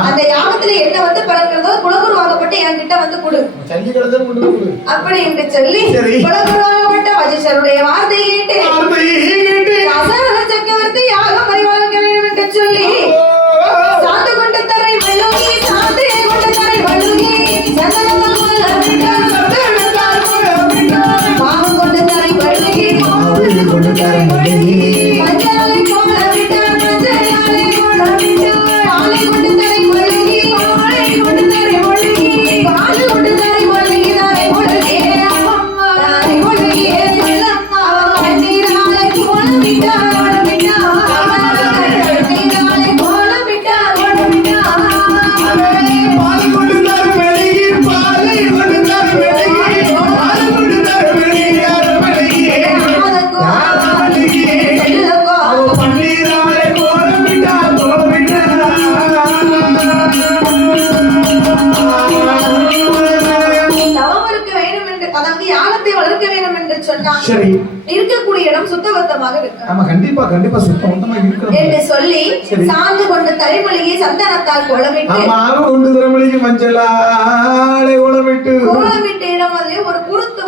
அந்த யாகத்துல என்ன வந்து பிறக்கிறதோ குலகுருவாகப்பட்டு என்கிட்ட வந்து கொடு அப்படி என்று சொல்லி குலகுருவாகப்பட்ட வசிஷ்டருடைய வார்த்தை கேட்டு தசரத சக்கரவர்த்தி யாகம் பரிபாலிக்க வேண்டும் என்று சொல்லி சாந்து கொண்டு தரை வள்ளுகி சாந்து கொண்டு தரை வள்ளுகி பாவம் கொண்டு தரை வள்ளுகி கொண்டு தரை வள்ளுகி பஞ்சாலை போல விட்டார் பஞ்சாலை போல விட்டார் ஆலை கொண்டு தரை வள்ளுகி ஆலை கொண்டு தரை வள்ளுகி பால் கொண்டு தரை வள்ளுகி தரை வள்ளுகி அம்மா தரை வள்ளுகி சொல்லம்மா கண்ணீராலை போல விட்டார் இருக்கக்கூடிய இடம் சுத்தபத்தமாக இருக்கு. ஆமா கண்டிப்பா கண்டிப்பா சுத்தபத்தமாக இருக்கணும் என்று சொல்லி சாந்து கொண்டு தலைமொழியை சந்தனத்தால் கோலமிட்டு ஆமா கொண்டு தலைமொழிக்கு மஞ்சளாலை கோலமிட்டு இடம் அதிலே ஒரு குருத்து